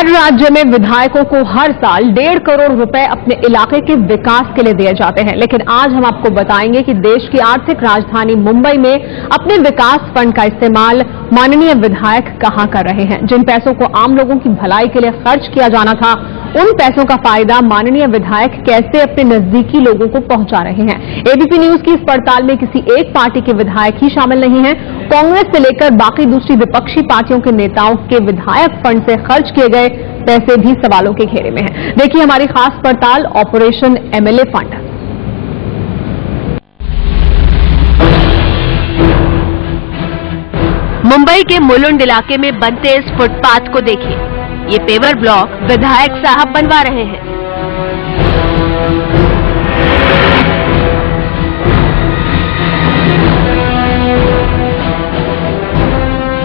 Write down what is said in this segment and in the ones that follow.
हर राज्य में विधायकों को हर साल 1.5 करोड़ रुपए अपने इलाके के विकास के लिए दिए जाते हैं, लेकिन आज हम आपको बताएंगे कि देश की आर्थिक राजधानी मुंबई में अपने विकास फंड का इस्तेमाल माननीय विधायक कहां कर रहे हैं। जिन पैसों को आम लोगों की भलाई के लिए खर्च किया जाना था, उन पैसों का फायदा माननीय विधायक कैसे अपने नजदीकी लोगों को पहुंचा रहे हैं। एबीपी न्यूज की इस पड़ताल में किसी एक पार्टी के विधायक ही शामिल नहीं है। कांग्रेस से लेकर बाकी दूसरी विपक्षी पार्टियों के नेताओं के विधायक फंड से खर्च किए गए पैसे भी सवालों के घेरे में हैं। देखिए हमारी खास पड़ताल ऑपरेशन एमएलए फंड। मुंबई के मुलुंड इलाके में बनते इस फुटपाथ को देखिए। ये पेवर ब्लॉक विधायक साहब बनवा रहे हैं।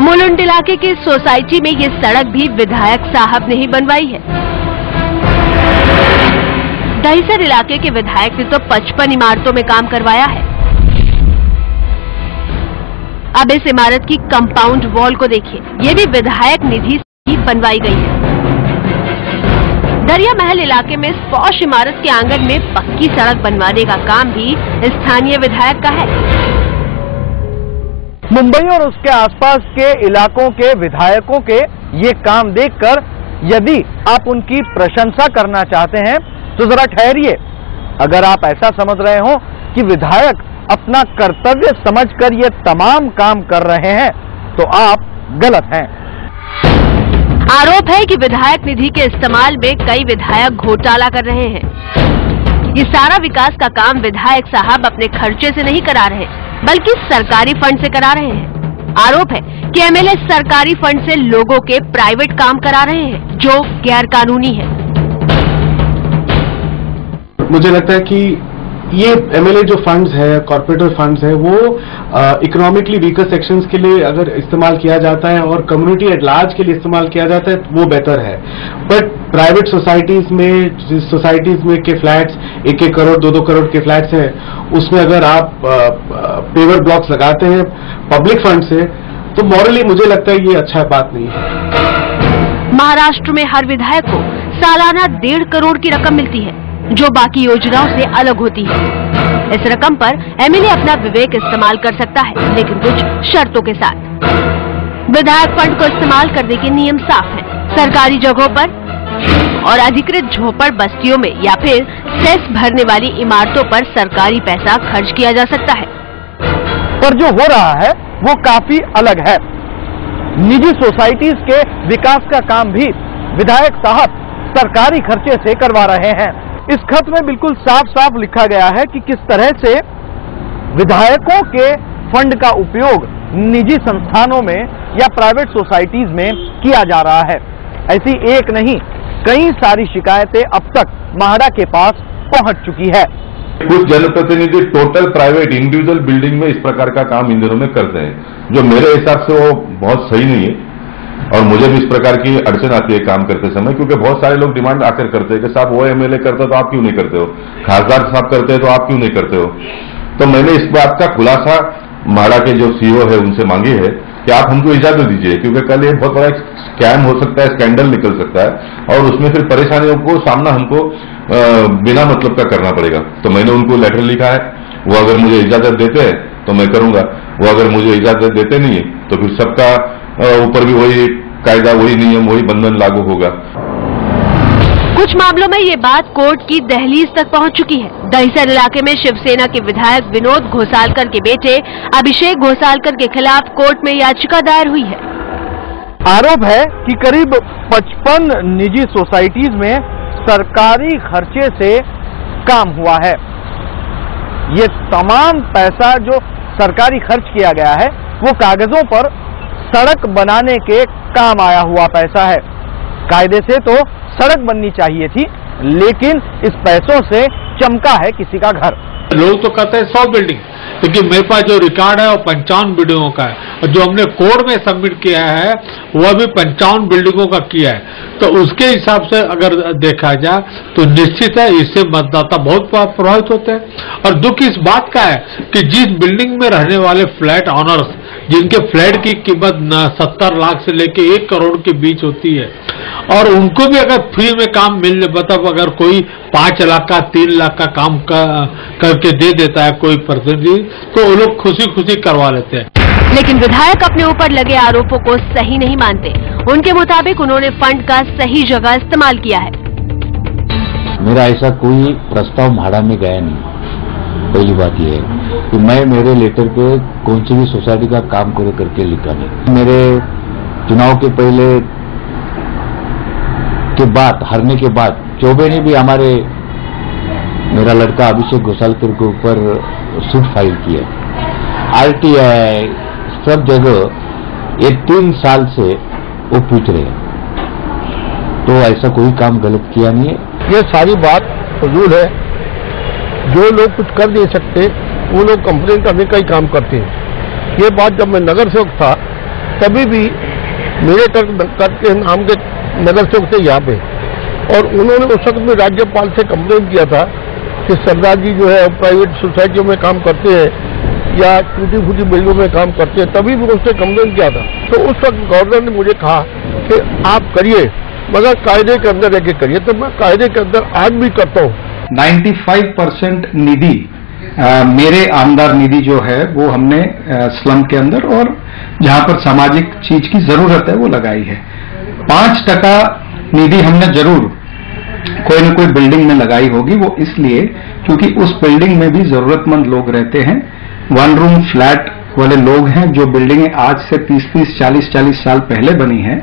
मुलुंड इलाके की सोसाइटी में ये सड़क भी विधायक साहब ने ही बनवाई है। दहिसर इलाके के विधायक ने तो 55 इमारतों में काम करवाया है। अब इस इमारत की कंपाउंड वॉल को देखिए, ये भी विधायक निधि से ही बनवाई गई है। दरिया महल इलाके में इस पॉश इमारत के आंगन में पक्की सड़क बनवाने का काम भी स्थानीय विधायक का है। मुंबई और उसके आसपास के इलाकों के विधायकों के ये काम देखकर यदि आप उनकी प्रशंसा करना चाहते हैं तो जरा ठहरिए। अगर आप ऐसा समझ रहे हो कि विधायक अपना कर्तव्य समझकर ये तमाम काम कर रहे हैं तो आप गलत हैं। आरोप है कि विधायक निधि के इस्तेमाल में कई विधायक घोटाला कर रहे हैं। ये सारा विकास का काम विधायक साहब अपने खर्चे से नहीं करा रहे, बल्कि सरकारी फंड से करा रहे हैं। आरोप है कि एमएलए सरकारी फंड से लोगों के प्राइवेट काम करा रहे हैं, जो गैर कानूनी है। मुझे लगता है कि ये एमएलए जो फंड्स है, कॉर्पोरेटर फंड्स है, वो इकोनॉमिकली वीकर सेक्शंस के लिए अगर इस्तेमाल किया जाता है और कम्युनिटी एट लार्ज के लिए इस्तेमाल किया जाता है वो बेहतर है। बट प्राइवेट सोसाइटीज में के फ्लैट्स 1-1 करोड़ 2-2 करोड़ के फ्लैट्स हैं, उसमें अगर आप पेवर ब्लॉक्स लगाते हैं पब्लिक फंड से तो मॉरली मुझे लगता है ये अच्छा बात नहीं है। महाराष्ट्र में हर विधायक को सालाना 1.5 करोड़ की रकम मिलती है, जो बाकी योजनाओं से अलग होती है। इस रकम पर एमएलए अपना विवेक इस्तेमाल कर सकता है, लेकिन कुछ शर्तों के साथ। विधायक फंड को इस्तेमाल करने के नियम साफ हैं। सरकारी जगहों पर और अधिकृत झोपड़ बस्तियों में या फिर सेस भरने वाली इमारतों पर सरकारी पैसा खर्च किया जा सकता है। पर जो हो रहा है वो काफी अलग है। निजी सोसाइटीज के विकास का काम भी विधायक साहब सरकारी खर्चे से करवा रहे हैं। इस खत में बिल्कुल साफ साफ लिखा गया है कि किस तरह से विधायकों के फंड का उपयोग निजी संस्थानों में या प्राइवेट सोसाइटीज में किया जा रहा है। ऐसी एक नहीं, कई सारी शिकायतें अब तक माहड़ा के पास पहुंच चुकी है। कुछ जनप्रतिनिधि टोटल प्राइवेट इंडिविजुअल बिल्डिंग में इस प्रकार का काम इन दिनों में करते हैं, जो मेरे हिसाब से वो बहुत सही नहीं है। और मुझे भी इस प्रकार की अड़चन आती है काम करते समय, क्योंकि बहुत सारे लोग डिमांड आकर करते हैं कि साहब वो एमएलए करता तो आप क्यों नहीं करते हो, खासदार साहब करते हैं तो आप क्यों नहीं करते हो। तो मैंने इस बात का खुलासा माड़ा के जो सीईओ है उनसे मांगी है कि आप हमको इजाजत दीजिए, क्योंकि कल ये बहुत बड़ा स्कैम हो सकता है, स्कैंडल निकल सकता है और उसमें फिर परेशानियों को सामना हमको बिना मतलब का करना पड़ेगा। तो मैंने उनको लेटर लिखा है, वो अगर मुझे इजाजत देते हैं तो मैं करूंगा, वो अगर मुझे इजाजत देते नहीं है तो फिर सबका ऊपर भी वही कायदा, वही नियम, वही बंधन लागू होगा। कुछ मामलों में ये बात कोर्ट की दहलीज तक पहुंच चुकी है। दहिसर इलाके में शिवसेना के विधायक विनोद घोसालकर के बेटे अभिषेक घोसालकर के खिलाफ कोर्ट में याचिका दायर हुई है। आरोप है कि करीब 55 निजी सोसाइटीज में सरकारी खर्चे से काम हुआ है। ये तमाम पैसा जो सरकारी खर्च किया गया है वो कागजों पर सड़क बनाने के काम आया हुआ पैसा है। कायदे से तो सड़क बननी चाहिए थी, लेकिन इस पैसों से चमका है किसी का घर। लोग तो कहते हैं 100 बिल्डिंग, लेकिन मेरे पास जो रिकॉर्ड है वो 55 बिल्डिंगों का है, और जो हमने कोर्ट में सबमिट किया है वह भी 55 बिल्डिंगों का किया है। तो उसके हिसाब से अगर देखा जाए तो निश्चित है इससे मतदाता बहुत प्रभावित होते हैं। और दुख इस बात का है कि जिस बिल्डिंग में रहने वाले फ्लैट ऑनर्स जिनके फ्लैट की कीमत 70 लाख से लेके 1 करोड़ के बीच होती है, और उनको भी अगर फ्री में काम मिल, मतलब अगर कोई 5 लाख का 3 लाख का काम करके दे देता है कोई प्रतिनिधि, तो वो लोग खुशी खुशी करवा लेते हैं। लेकिन विधायक अपने ऊपर लगे आरोपों को सही नहीं मानते। उनके मुताबिक उन्होंने फंड का सही जगह इस्तेमाल किया है। मेरा ऐसा कोई प्रस्ताव भाड़ा में गया नहीं। पहली बात यह है कि मैं मेरे लेटर पे कौन सी भी सोसाइटी का काम करो करके लिखा नहीं। मेरे चुनाव के पहले के बाद, हारने के बाद चौबे ने भी मेरा लड़का अभिषेक घोषालकर के ऊपर सूट फाइल किया। RTI सब जगह ये 3 साल से वो पूछ रहे हैं, तो ऐसा कोई काम गलत किया नहीं है। ये सारी बात फजूल है। जो लोग कुछ कर नहीं सकते वो लोग कंप्लेन करने का ही काम करते हैं। ये बात जब मैं नगर सेवक था तभी भी मेरे कर के नाम के नगर सेवक थे यहाँ पे, और उन्होंने उस वक्त में राज्यपाल से कंप्लेन किया था कि सरदार जी जो है प्राइवेट सोसाइटियों में काम करते हैं या टूटी फूटी बिल्डिंगों में काम करते हैं, तभी भी उसने कंप्लेन किया था। तो उस वक्त गवर्नर ने मुझे कहा कि आप करिए, मगर कायदे के अंदर रह के करिए। तो मैं कायदे के अंदर आज भी करता हूँ। 95% निधि मेरे आमदार निधि जो है वो हमने स्लम के अंदर और जहां पर सामाजिक चीज की जरूरत है वो लगाई है। 5% निधि हमने जरूर कोई न कोई बिल्डिंग में लगाई होगी। वो इसलिए क्योंकि उस बिल्डिंग में भी जरूरतमंद लोग रहते हैं। 1 रूम फ्लैट वाले लोग हैं जो बिल्डिंगें आज से 30-30, 40-40 साल पहले बनी हैं।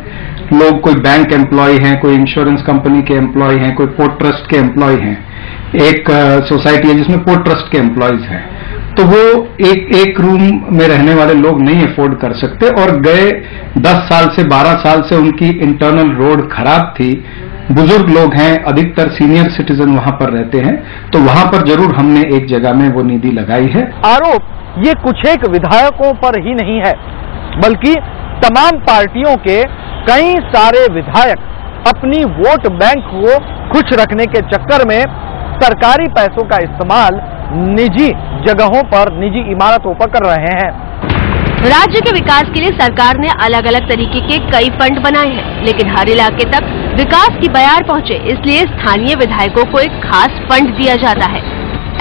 लोग कोई बैंक एम्प्लॉय हैं, कोई इंश्योरेंस कंपनी के एम्प्लॉय हैं, कोई पोर्ट ट्रस्ट के एम्प्लॉय हैं। एक सोसाइटी है जिसमें पोर्ट ट्रस्ट के एम्प्लॉयज हैं, तो वो एक रूम में रहने वाले लोग नहीं अफोर्ड कर सकते, और गए 10 साल से 12 साल से उनकी इंटरनल रोड खराब थी। बुजुर्ग लोग हैं, अधिकतर सीनियर सिटीजन वहां पर रहते हैं, तो वहां पर जरूर हमने एक जगह में वो निधि लगाई है। आरोप ये कुछ एक विधायकों पर ही नहीं है, बल्कि तमाम पार्टियों के कई सारे विधायक अपनी वोट बैंक को खुश रखने के चक्कर में सरकारी पैसों का इस्तेमाल निजी जगहों पर, निजी इमारतों पर कर रहे हैं। राज्य के विकास के लिए सरकार ने अलग अलग तरीके के कई फंड बनाए हैं, लेकिन हर इलाके तक विकास की बयार पहुंचे, इसलिए स्थानीय विधायकों को एक खास फंड दिया जाता है।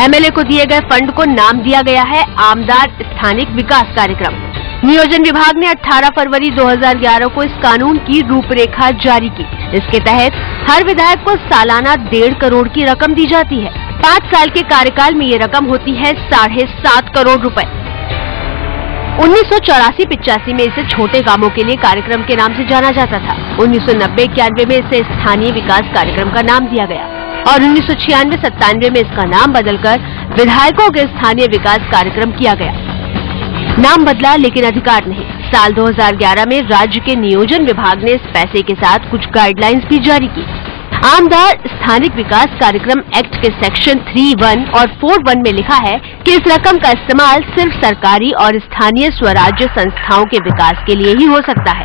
MLA को दिए गए फंड को नाम दिया गया है आमदार स्थानिक विकास कार्यक्रम। नियोजन विभाग ने 18 फरवरी 2011 को इस कानून की रूपरेखा जारी की। इसके तहत हर विधायक को सालाना 1.5 करोड़ की रकम दी जाती है। 5 साल के कार्यकाल में ये रकम होती है 7.5 करोड़ रुपए। 1984-85 में इसे छोटे कामों के लिए कार्यक्रम के नाम से जाना जाता था। 1990-91 में इसे स्थानीय विकास कार्यक्रम का नाम दिया गया, और 1996-97 में इसका नाम बदलकर विधायकों के स्थानीय विकास कार्यक्रम किया गया। नाम बदला लेकिन अधिकार नहीं। साल 2011 में राज्य के नियोजन विभाग ने इस पैसे के साथ कुछ गाइडलाइंस भी जारी की। आमदार स्थानिक विकास कार्यक्रम एक्ट के सेक्शन 3(1) और 4(1) में लिखा है कि इस रकम का इस्तेमाल सिर्फ सरकारी और स्थानीय स्वराज्य संस्थाओं के विकास के लिए ही हो सकता है।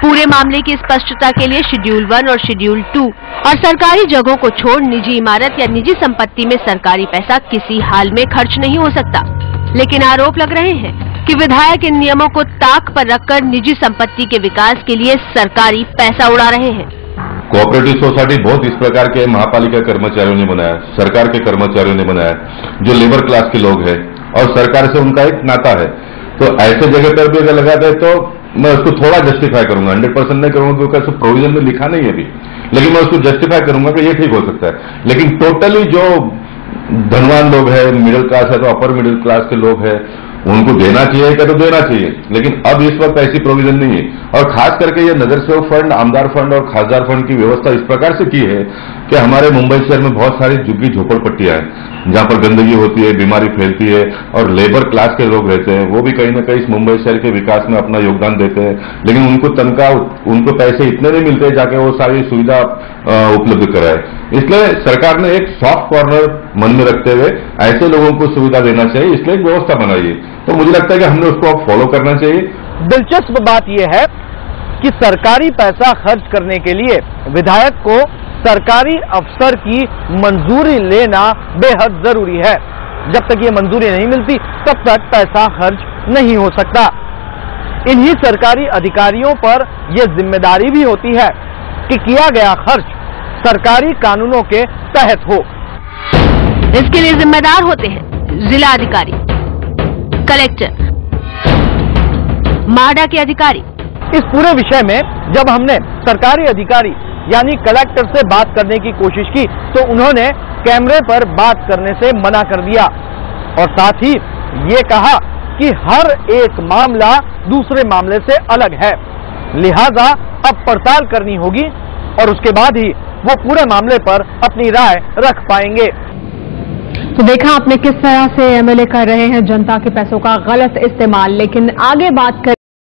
पूरे मामले की स्पष्टता के लिए शेड्यूल 1 और शेड्यूल 2 और सरकारी जगहों को छोड़ निजी इमारत या निजी संपत्ति में सरकारी पैसा किसी हाल में खर्च नहीं हो सकता। लेकिन आरोप लग रहे हैं कि विधायक इन नियमों को ताक पर रखकर निजी संपत्ति के विकास के लिए सरकारी पैसा उड़ा रहे हैं। कोऑपरेटिव सोसाइटी बहुत इस प्रकार के महापालिका कर्मचारियों ने बनाया, सरकार के कर्मचारियों ने बनाया, जो लेबर क्लास के लोग हैं और सरकार से उनका एक नाता है। तो ऐसे जगह पर भी अगर लगा दे तो मैं उसको थोड़ा जस्टिफाई करूंगा, 100% नहीं करूंगा क्योंकि प्रोविजन में लिखा नहीं है अभी, लेकिन मैं उसको जस्टिफाई करूंगा कि ये ठीक हो सकता है। लेकिन टोटली जो धनवान लोग हैं, मिडिल क्लास है तो अपर मिडिल क्लास के लोग हैं, उनको देना चाहिए क्या तो देना चाहिए, लेकिन अब इस वक्त ऐसी प्रोविजन नहीं है। और खास करके ये नगर सेवक फंड, आमदार फंड और खासदार फंड की व्यवस्था इस प्रकार से की है कि हमारे मुंबई शहर में बहुत सारी झुग्गी झोपड़पट्टियां हैं जहां पर गंदगी होती है, बीमारी फैलती है और लेबर क्लास के लोग रहते हैं, वो भी कहीं ना कहीं इस मुंबई शहर के विकास में अपना योगदान देते हैं, लेकिन उनको तनख्वाह, उनको पैसे इतने नहीं मिलते जाके वो सारी सुविधा उपलब्ध कराए। इसलिए सरकार ने एक सॉफ्ट कॉर्नर मन में रखते हुए ऐसे लोगों को सुविधा देना चाहिए, इसलिए एक व्यवस्था बनाई है। तो मुझे लगता है कि हमने उसको अब फॉलो करना चाहिए। दिलचस्प बात यह है कि सरकारी पैसा खर्च करने के लिए विधायक को सरकारी अफसर की मंजूरी लेना बेहद जरूरी है। जब तक ये मंजूरी नहीं मिलती तब तक पैसा खर्च नहीं हो सकता। इन्हीं सरकारी अधिकारियों पर यह जिम्मेदारी भी होती है कि किया गया खर्च सरकारी कानूनों के तहत हो। इसके लिए जिम्मेदार होते हैं जिला अधिकारी, कलेक्टर, माडा के अधिकारी। इस पूरे विषय में जब हमने सरकारी अधिकारी यानी कलेक्टर से बात करने की कोशिश की तो उन्होंने कैमरे पर बात करने से मना कर दिया और साथ ही ये कहा कि हर एक मामला दूसरे मामले से अलग है, लिहाजा अब पड़ताल करनी होगी और उसके बाद ही वो पूरे मामले पर अपनी राय रख पाएंगे। तो देखा आपने किस तरह से एमएलए कर रहे हैं जनता के पैसों का गलत इस्तेमाल, लेकिन आगे बात कर